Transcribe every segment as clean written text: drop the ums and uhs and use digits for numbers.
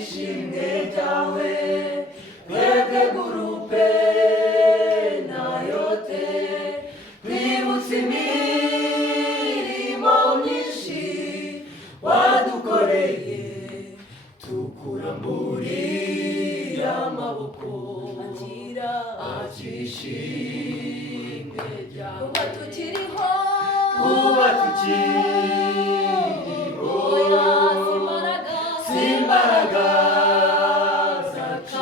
ishimwe ryawe twebwe gurupe na yote twibutse imirimo myinshi wadukoreye tukuramburira amaboko akira ishimwe ryawe kuba tukiriho simbaraga zacu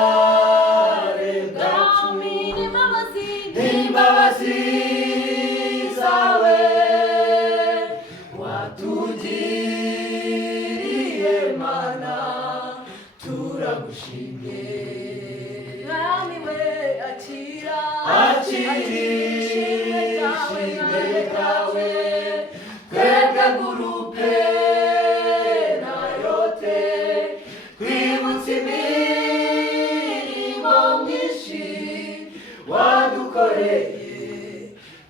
z'ubutware bwacu n'imbabazi zawe watugiriye mana turagushimye mwami we akira ishimwe ryawe twebwe gurupe na yote twibutse imirimo myinshi wadukoreye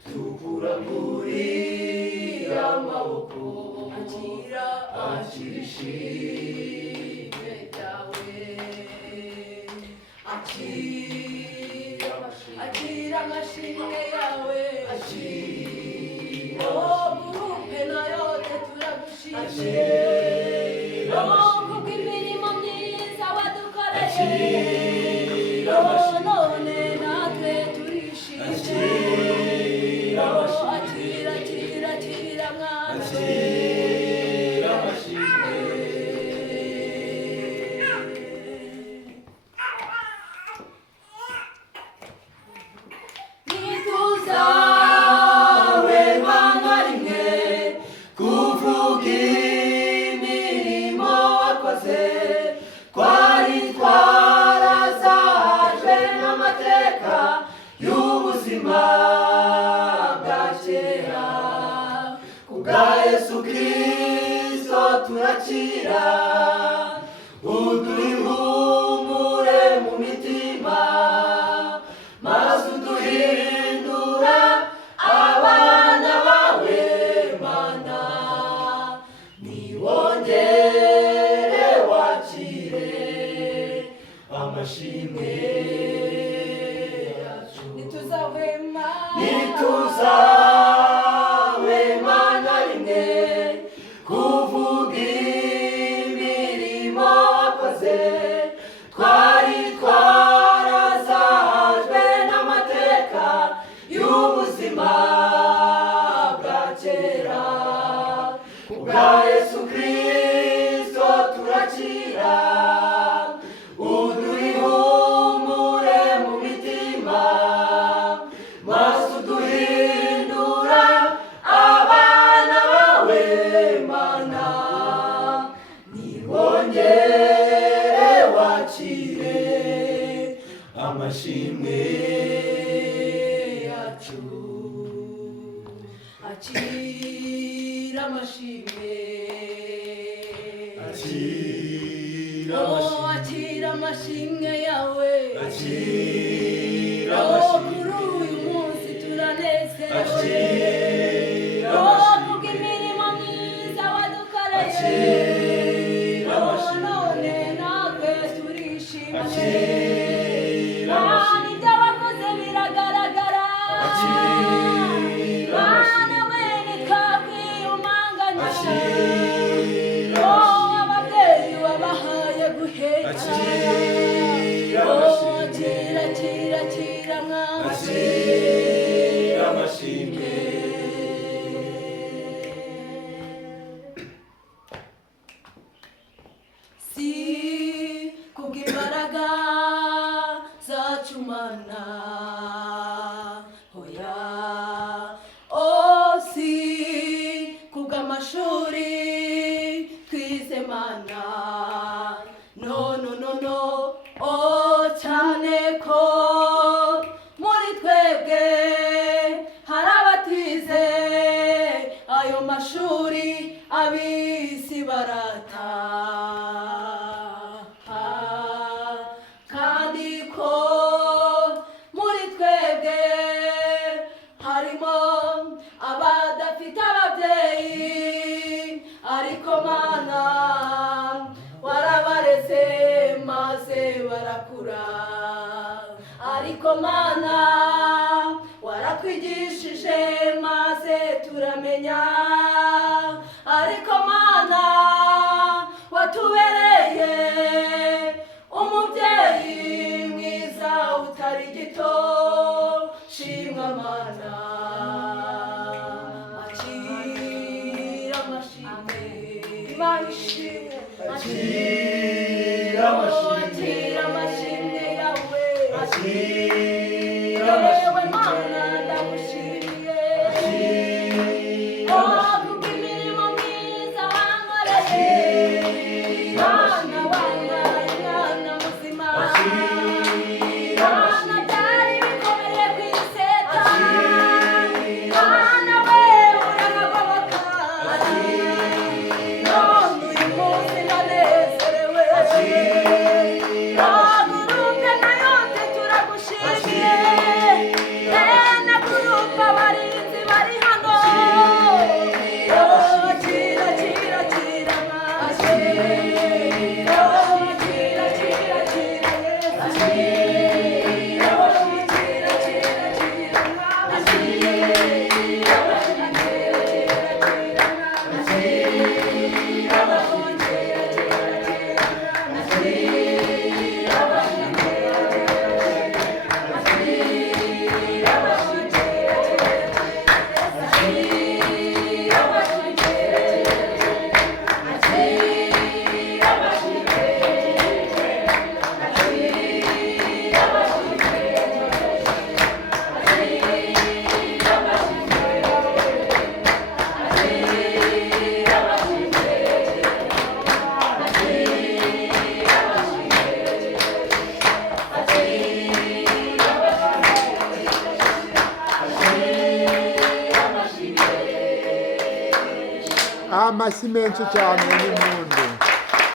tukuramburira amaboko akira ishimwe ryawe akira amashimwe yawe gurupe na yote turagushimye kubw'imirimo myiza wadukoreye none natwe turishimye akira mwana Yesu Kristo turakira uduhumure mu mitima maze uduhindura abana bawe mana niwongere wakire amashimwe yacu nituzahwema kuvuga imirimo wakoze twari twarazahajwe n'amateka y'ubuzima bwa kera kubwa Yesu Kristo turakira uduhumure mu mitima maze uduhindura abana bawe mana niwongere wakire amashimwe yacu akira amashimwe akira amashimwe yawe kuri uyu munsi turanezerewe kubw'imirimo myiza wadukoreye none natwe turishimye ibyo wakoze biragaragara mana we ntitwakwiyumanganya ababyeyi wabahaye guheka akira mwana amashimwe si kubw'imbaraga zacu mana hoya si kubw'amashuri twize mana no cyane ko muri twebwe hari abatize ayo mashuri abisi barata kandi ko barakura. Ariko Mana waratwigishije maze turamenya. Ariko Mana watubereye umubyeyi mwiza utari gito. Shimwa Mana, akira amashimwe, Imana ishimwe, akira amashimwe yawe, yewe Mana ndagushimiye kubw'imirimo myiza wankoreye. Mana wangaye mwana muzima, Mana byari bikomeye kwiseta, Mana we uranagoboka, none uyu munsi ndanezerewe. Gurupe na yote turagushimiye, na gurupe abarinzi bari hano. Kira kira kira Yesu, kira kira kira amashyi menshi cyane y'impundu.